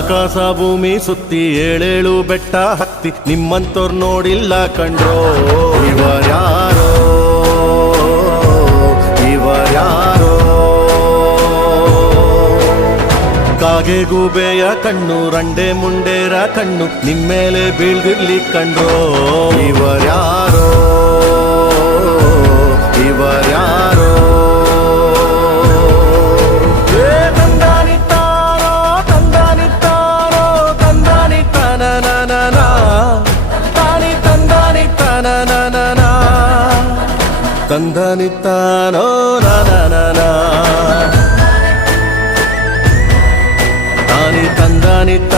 ಆಕಾಶ ಭೂಮಿ ಸುತ್ತಿ ಏಳೇಳು ಬೆಟ್ಟ ಹತ್ತಿ ನಿಮ್ಮಂತೋರ್ ನೋಡಿಲ್ಲ ಕಂಡ್ರೋ ಇವರ್ಯಾರೋ ಇವರ್ಯಾರೋ ಕಾಗೆ ಗೂಬೆಯ ಕಣ್ಣು ರಂಡೆ ಮುಂಡೇರ ಕಣ್ಣು ನಿಮ್ಮೇಲೆ ಬೀಳ್ದಿರ್ಲಿ ಕಂಡ್ರೋ ಇವರ್ಯಾರೋ ಇವರ್ಯಾರೋ ತಂದಾನಿತ್ತಾರೋ ತಂದಾನಿತ್ತಾರೋ ತಂದಾನಿತ್ತಾನ ತಾನಿ ತಂದಾನಿತ್ತಾನ ತಂದಾನಿತ್ತಾನೋ ನಾನ ತಾನಿ ತಂದಾನಿತ್ತ